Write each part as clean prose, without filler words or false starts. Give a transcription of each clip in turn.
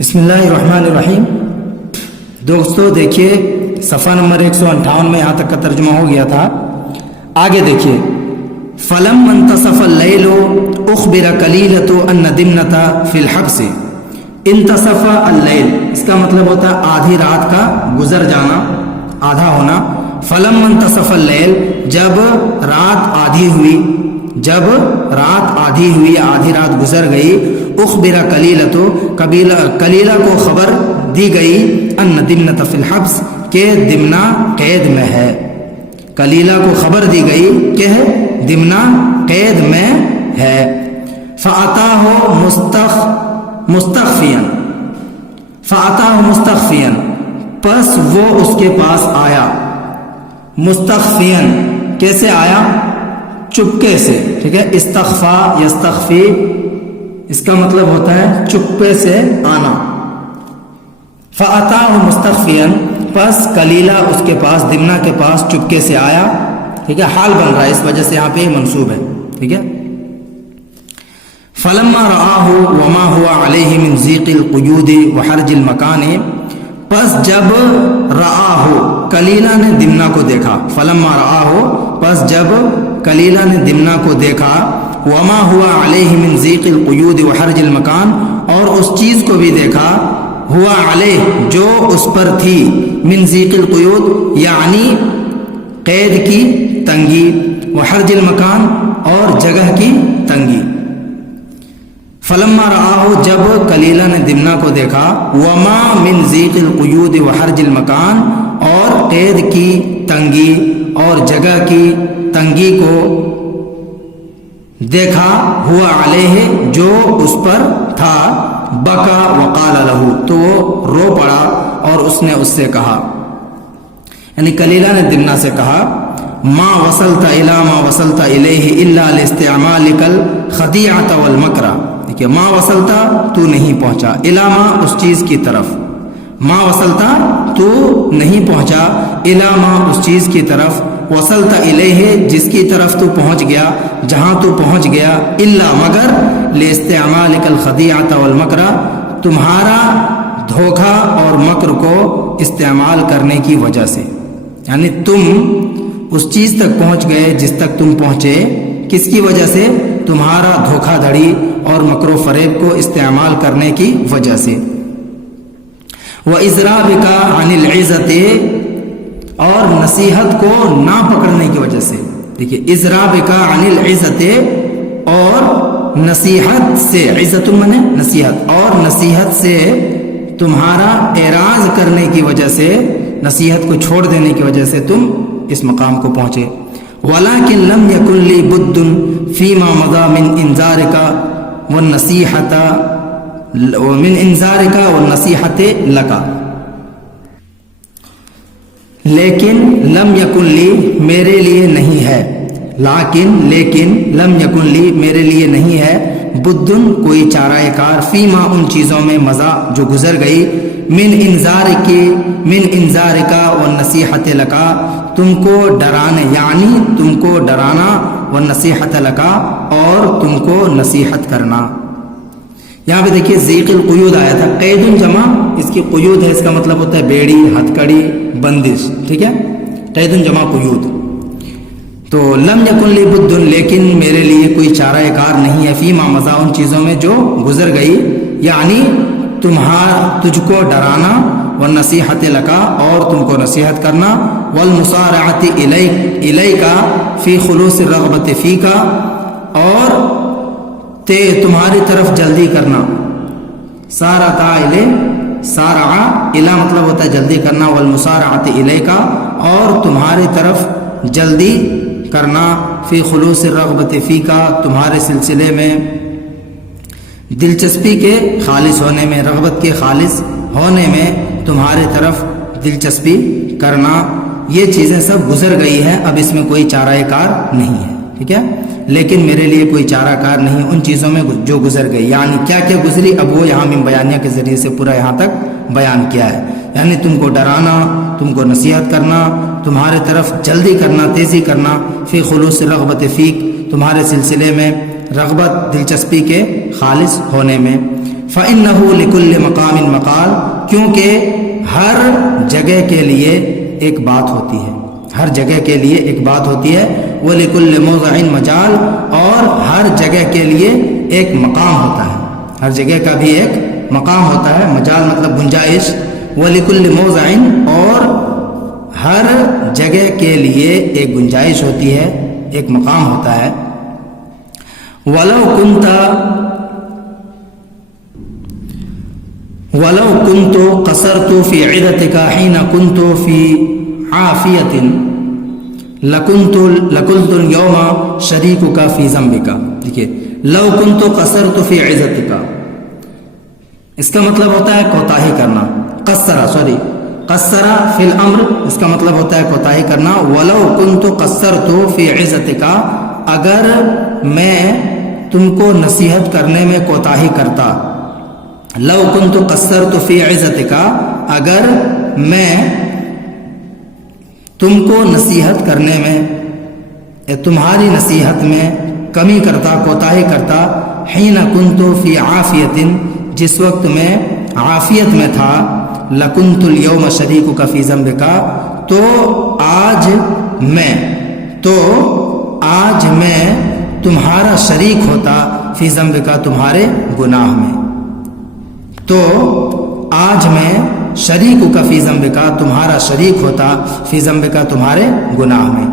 بسم اللہ الرحمن الرحیم۔ دوستو دیکھیے صفحہ نمبر 158 میں یہاں تک کا ترجمہ ہو گیا تھا۔ آگے دیکھیے فلم انتصف اللیل اخبر کلیلۃ ان دمنۃ فی الحبس۔ انتصف اللیل اس کا مطلب ہوتا ہے آدھی رات کا گزر جانا، آدھا ہونا۔ فلم انتصف اللیل جب رات آدھی ہوئی، جب رات آدھی ہوئی، آدھی رات گزر گئی، اخبر کلیلۃ کلیلہ کو خبر دی گئی، ان دمنۃ فی الحبس کہ دمنہ قید میں ہے۔ کلیلہ کو خبر دی گئی کہ دمنہ قید میں ہے۔ فأتاہ مستخفیا، پس وہ اس کے پاس آیا۔ مستخفیا کیسے آیا؟ چپکے سے، ٹھیک ہے۔ استخفا یستخفی اس کا مطلب ہوتا ہے چپکے سے آنا۔ فأتاہ مستخفیا، پس کلیلہ اس کے پاس، دمنہ کے پاس چپکے سے آیا، ٹھیک ہے۔ حال بن رہا ہے، اس وجہ سے یہاں پہ منصوب ہے، ٹھیک ہے۔ فلما رآہ وما هو علیہ من ضیق القیود وحرج المکان، پس جب رآہ کلیلہ نے دمنہ کو دیکھا، فلما رآہ پس جب کلیلہ نے دمنہ کو دیکھا، وما ہوا علیہ من ضیق القیود وحرج المکان، اور اس چیز کو بھی دیکھا، ہوا علیہ جو اس پر تھی، من ضیق القیود یعنی قید کی تنگی، وحرج المکان اور جگہ کی تنگی۔ فلما رآہ جب کلیلہ نے دمنہ کو دیکھا، وما من ضیق القیود وحرج المکان اور قید کی تنگی اور جگہ کی تنگی کو دیکھا، ہوا علیہ جو اس پر تھا، بکا وقال لہ تو وہ رو پڑا اور اس نے اس سے کہا، یعنی کلیلہ نے دمنہ سے کہا، ما وصلت الی ما وصلت الیہ الا لاستعمالک الخدیعۃ والمکر، دیکھیے ما وصلتا تو نہیں پہنچا، الی ما اس چیز کی طرف، ما وصلتا تو نہیں پہنچا، الی ما اس چیز کی طرف، وصلت الیہ جس کی طرف تو پہنچ گیا، جہاں تو پہنچ گیا، الا مگر، لاستعمالک الخدیعۃ والمکر تمہارا دھوکہ اور مکر کو استعمال کرنے کی وجہ سے، یعنی تم اس چیز تک پہنچ گئے جس تک تم پہنچے، کس کی وجہ سے؟ تمہارا دھوکہ دھڑی اور مکر و فریب کو استعمال کرنے کی وجہ سے۔ وَإِزْرَابِكَ عَنِ الْعِزَّةِ اور نصیحت کو نہ پکڑنے کی وجہ سے، دیکھیے اِزْرَابِكَ عَنِ الْعِزَّةِ اور نصیحت سے، عزت منے نصیحت، اور نصیحت سے تمہارا اعراض کرنے کی وجہ سے، نصیحت کو چھوڑ دینے کی وجہ سے تم اس مقام کو پہنچے۔ وَلَكِنْ لَمْ يَكُنْ لِي بُدٌّ فِيمَا مَضَى مِنْ إِنذَارِكَ وَالنَّصِيحَةِ لَكَ، لیکن لم یکن لی میرے لیے نہیں ہے، لیکن لم یکن لی میرے لیے نہیں ہے، بدن کوئی چارہ کار، فیما ان چیزوں میں مزہ جو گزر گئی، من انذارکا والنصیحت لکا تم کو ڈرانے، یعنی تم کو ڈرانا، والنصیحت لکا اور تم کو نصیحت کرنا۔ یہاں پہ دیکھیے ضیق القیود آیا تھا، قید جمع اس کی قیود ہے، اس کا مطلب ہوتا ہے بیڑی، ہتھ کڑی، بندش، ٹھیک ہے، قید جمع قیود۔ تو لم یکن لی بد لیکن میرے لیے کوئی چارہ کار نہیں ہے، فیما مضی ان چیزوں میں جو گزر گئی، یعنی تجھ کو ڈرانا، والنصیحت لکا اور تم کو نصیحت کرنا، والمسارعۃ الیک فی خلوص الرغبۃ فیک اور تمہاری طرف جلدی کرنا، سارعا الی مطلب ہوتا ہے جلدی کرنا، والمسارعۃ الیک اور تمہاری طرف جلدی کرنا، فی خلوص الرغبۃ فیک تمہارے سلسلے میں دلچسپی کے خالص ہونے میں، رغبت کے خالص ہونے میں تمہارے طرف دلچسپی کرنا۔ یہ چیزیں سب گزر گئی ہیں، اب اس میں کوئی چارہ کار نہیں ہے، ٹھیک ہے، لیکن میرے لیے کوئی چارہ کار نہیں ان چیزوں میں جو گزر گئی، یعنی کیا کیا گزری، اب وہ یہاں من بیانیہ کے ذریعے سے پورا یہاں تک بیان کیا ہے، یعنی تم کو ڈرانا، تم کو نصیحت کرنا، تمہارے طرف جلدی کرنا، تیزی کرنا، فی خلوص رغبت فیک تمہارے سلسلے میں، رغبت دلچسپی کے خالص ہونے میں، فَإِنَّهُ لِكُلِّ مَقَامٍ مَقَالٍ، کیونکہ ہر جگہ کے لیے ایک بات ہوتی ہے، ہر جگہ کے لیے ایک بات ہوتی ہے، وَلِكُلِّ مَوْضِعٍ مَجَال، اور ہر جگہ کے لیے ایک مقام ہوتا ہے، ہر جگہ کا بھی ایک مقام ہوتا ہے، مجال مطلب گنجائش، وَلِكُلِّ مَوْضِعٍ، اور ہر جگہ کے لیے ایک گنجائش ہوتی ہے، ایک مقام ہوتا ہے۔ وَلَوْ كُنْتُ قَصَرْتُ فِي عِدَتِكَ حِينَ كُنْتُ فِي عَافِيَةٍ لَقُلْتُ الْيَوْمَ شَرِيكُكَ فِي ذَنبِكَ۔ دیکھیے، لَوْ كُنْتُ قَصَرْتُ فِي عِدَتِكَ، اس کا مطلب ہوتا ہے کوتاہی کرنا، قصر فی الامر، اس کا مطلب ہوتا ہے کوتاہی کرنا۔ وَلَوْ كُنْتُ قَصَرْتُ فِي عِزَتِكَ، اگر میں تم کو نصیحت کرنے میں کوتاہی کرتا، لَوْ كُنْتُ قَصَرْتُ فِي عِزَتِكَ، اگر میں تم کو نصیحت کرنے میں، تمہاری نصیحت میں کمی کرتا، کوتاہی کرتا، حِينَ كُنْتُ فِي عَافِيَةٍ، جس وقت میں عافیت میں تھا، لَكُنْتُ الْيَوْمَ شَرِيكُكَ فِي ذَنبِكَ، تو آج میں تمہارا شریک ہوتا، فی ذنبک، تمہارے گناہ میں، تو آج میں شریکک فی ذنبک، تمہارا شریک ہوتا، فی ذنبک، تمہارے گناہ میں۔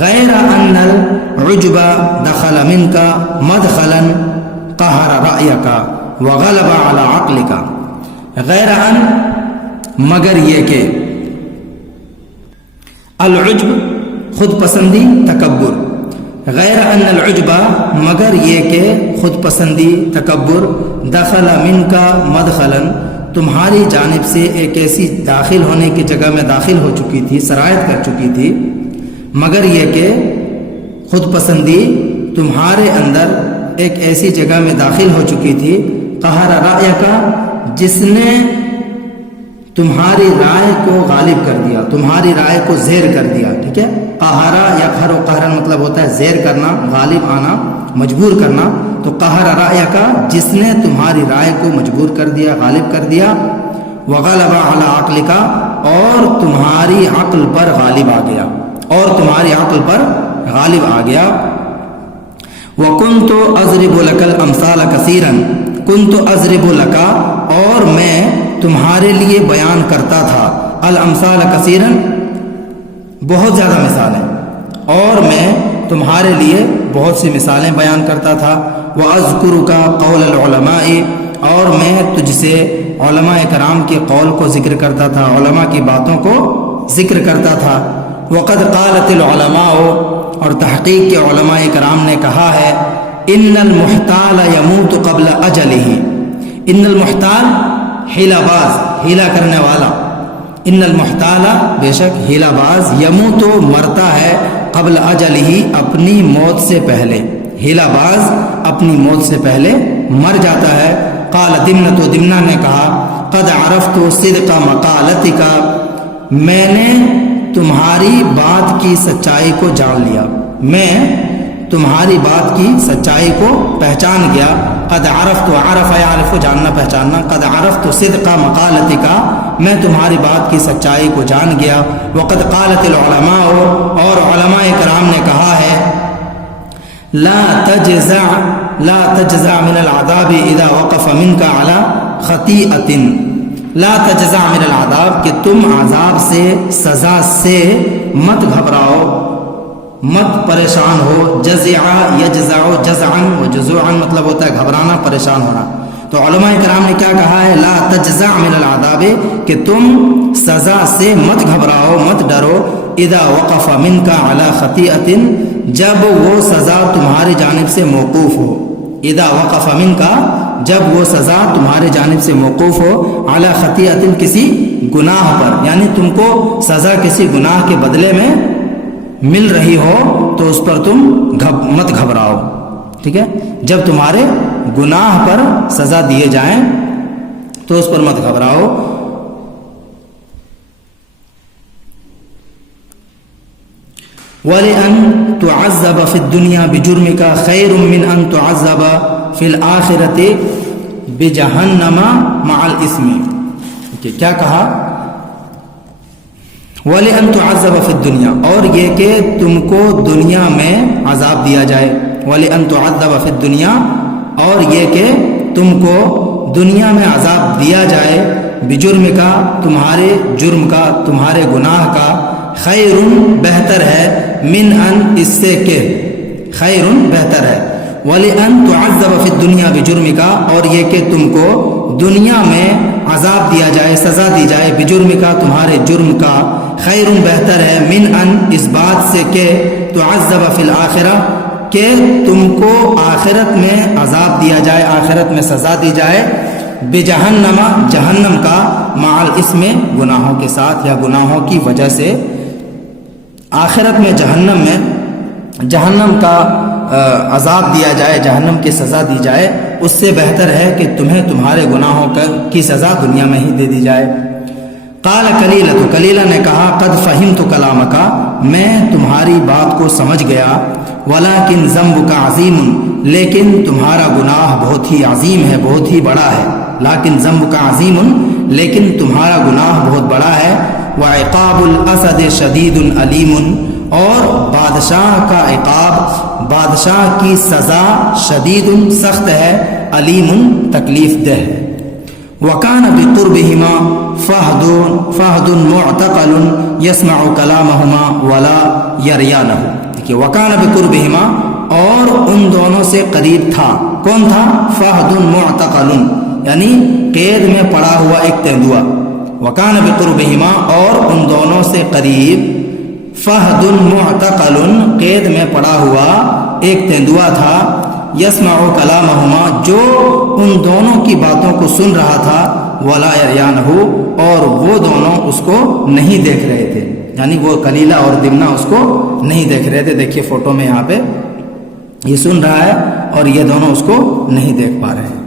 غیر ان العجب دخل منک مدخلا قہر رأیک وغلب علی عقلک، غیر ان، مگر یہ کہ، العجب خود پسندی، تکبر، غیر ان العجب، مگر یہ کہ خود پسندی، تکبر، دخل منکا مدخلا، تمہاری جانب سے ایک ایسی داخل ہونے کی جگہ میں داخل ہو چکی تھی، سرایت کر چکی تھی، مگر یہ کہ خود پسندی تمہارے اندر ایک ایسی جگہ میں داخل ہو چکی تھی، قہر رائے کا، جس نے تمہاری رائے کو غالب کر دیا، تمہاری رائے کو زیر کر دیا، ٹھیک ہے۔ قہرا یا قہر و قہرن مطلب ہوتا ہے زیر کرنا، غالب آنا، مجبور کرنا، تو قہر رائے کا، جس نے تمہاری رائے کو مجبور کر دیا، غالب کر دیا، وغلب علی عقل کا، اور تمہاری عقل پر غالب آ گیا، اور تمہاری عقل پر غالب آ گیا۔ وَكُنْتُ أَضْرِبُ لَكَ الْأَمْثَالَ كَثِيرًا، كُنْتُ أَضْرِبُ لَكَ، اور میں تمہارے لیے بیان کرتا تھا، الامثال کثیرا، بہت زیادہ مثالیں، اور میں تمہارے لیے بہت سی مثالیں بیان کرتا تھا۔ وَأَذْكُرُكَ قَوْلَ الْعُلَمَاءِ، اور میں تجھ سے علماء کرام کے قول کو ذکر کرتا تھا، علماء کی باتوں کو ذکر کرتا تھا۔ وَقَدْ قَالَتِ الْعُلَمَاءُ، اور تحقیق کے علماء کرام نے کہا ہے، إِنَّ الْمُحْتَالَ يَمُوتُ قَبْلَ أَجَلِهِ، إِنَّ الْمُحْتَال، ہیلا باز، ہیلا کرنے والا، ان المحتال، بے شک ہیلا باز، یموت، مرتا ہے، قبل اجلہ، اپنی موت سے پہلے، ہیلا باز اپنی موت سے پہلے مر جاتا ہے۔ قال دمنۃ، دمنہ نے کہا، قد عرفت صدق مقالتک، میں نے تمہاری بات کی سچائی کو جان لیا، میں تمہاری بات کی سچائی کو پہچان گیا۔ قد عرفت، عرف یعرف، جاننا پہچاننا، قد عرفت صدق مقالتک، میں تمہاری بات کی سچائی کو جان گیا۔ وقد قالت العلماء، اور علماء کرام نے کہا ہے، لا تجزع من العذاب اذا وقف منك على خطیئۃ، لا تجزع من العذاب، کہ تم عذاب سے، سزا سے مت گھبراؤ، مت پریشان ہو۔ جزع یجزع جزعا و جزوعا مطلب ہوتا ہے گھبرانا، پریشان ہونا۔ تو علماء کرام نے کیا کہا ہے، لا تجزع من العذاب، کہ تم سزا سے مت گھبراؤ، مت ڈرو، اذا وقف منک علی خطیئۃ، جب وہ سزا تمہاری جانب سے موقوف ہو، اذا وقف منک، جب وہ سزا تمہاری جانب سے موقوف ہو، علی خطیئۃ، کسی گناہ پر، یعنی تم کو سزا کسی گناہ کے بدلے میں مل رہی ہو تو اس پر تم مت گھبراؤ، ٹھیک ہے۔ جب تمہارے گناہ پر سزا دیے جائیں تو اس پر مت گھبراؤ۔ وَلِأَن تُعَذَّبَ فِي الدُّنْيَا بِجُرْمِكَ خَيْرٌ مِّنْ أَن تُعَذَّبَ فِي الْآخِرَةِ بجہنم مع الاسم. کیا کہا؟ وَلِأَن تُعَذَّبَ فِي الدُّنْيَا، اور یہ کہ تم کو دنیا میں عذاب دیا جائے. وَلِأَن تُعَذَّبَ فِي الدُّنْيَا، اور یہ کہ تم کو دنیا میں عذاب دیا جائے. بجرم کا، تمہارے جرم کا، تمہارے گناہ کا. خیر، بہتر ہے. من ان، اس سے کہ. خیر، بہتر ہے. وَلِأَن تُعَذَّبَ فِي الدُّنْيَا بِجُرْمِكَ، اور یہ کہ تم کو دنیا میں عذاب دیا جائے، سزا دی جائے. بجرمکا، تمہارے جرم کا. خیر، بہتر ہے. من ان، اس بات سے کہ تعذب فی الآخرہ، کہ تم کو آخرت میں عذاب دیا جائے، آخرت میں سزا دی جائے. بجہنم، جہنم کا. مع الاسم، گناہوں کے ساتھ یا گناہوں کی وجہ سے. آخرت میں جہنم کا عذاب دیا جائے، جہنم کی سزا دی جائے. اس سے بہتر ہے کہ تمہیں تمہارے گناہوں کی سزا دنیا میں ہی دے دی جائے. قال کلیلہ، کلیلہ نے کہا قد فہمت کلامک، میں تمہاری بات کو سمجھ گیا. ولکن ذنبک عظیم، لیکن تمہارا گناہ بہت ہی عظیم ہے، بہت ہی بڑا ہے. لیکن ذنبک عظیم، لیکن تمہارا گناہ بہت بڑا ہے. وعقاب الاسد شدید علیم، اور بادشاہ کا عقاب، بادشاہ کی سزا شدید، سخت ہے. علیم، تکلیف دہ ہے. وَكَانَ بِقُرْبِهِمَا فَهْدٌ مُعْتَقَلٌ يَسْمَعُ كَلَامَهُمَا وَلَا يَرْيَانَهُ. دیکھیے وَكَانَ بِقُرْبِهِمَا، اور ان دونوں سے قریب تھا. کون تھا؟ فَهْدٌ مُعْتَقَلٌ، یعنی قید میں پڑا ہوا ایک تیندوا. وَكَانَ بِقُرْبِهِمَا، اور ان دونوں سے قریب. فَهْدٌ مُعْتَقَلٌ، قید میں پڑا ہوا ایک تیندوا تھا. یسمع کلامہما، جو ان دونوں کی باتوں کو سن رہا تھا. ولا یریانہ، اور وہ دونوں اس کو نہیں دیکھ رہے تھے، یعنی وہ کلیلہ اور دمنہ اس کو نہیں دیکھ رہے تھے. دیکھیے فوٹو میں یہاں پہ یہ سن رہا ہے اور یہ دونوں اس کو نہیں دیکھ پا رہے ہیں.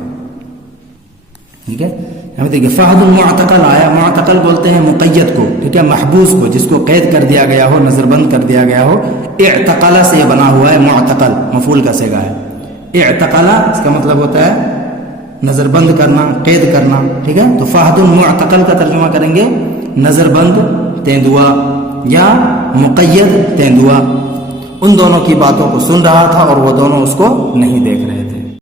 ٹھیک ہے، یہاں دیکھیے فہد المعتقل آیا. معتقل بولتے ہیں مقید کو، ٹھیک ہے، محبوس کو، جس کو قید کر دیا گیا ہو، نظر بند کر دیا گیا ہو. اعتقل سے یہ بنا ہوا ہے، معتقل مفعول کا صیغہ ہے. اعتقل اس کا مطلب ہوتا ہے نظر بند کرنا، قید کرنا. ٹھیک ہے، تو فہد المعتقل کا ترجمہ کریں گے نظر بند تیندوا یا مقید تیندوا. ان دونوں کی باتوں کو سن رہا تھا اور وہ دونوں اس کو نہیں دیکھ رہے.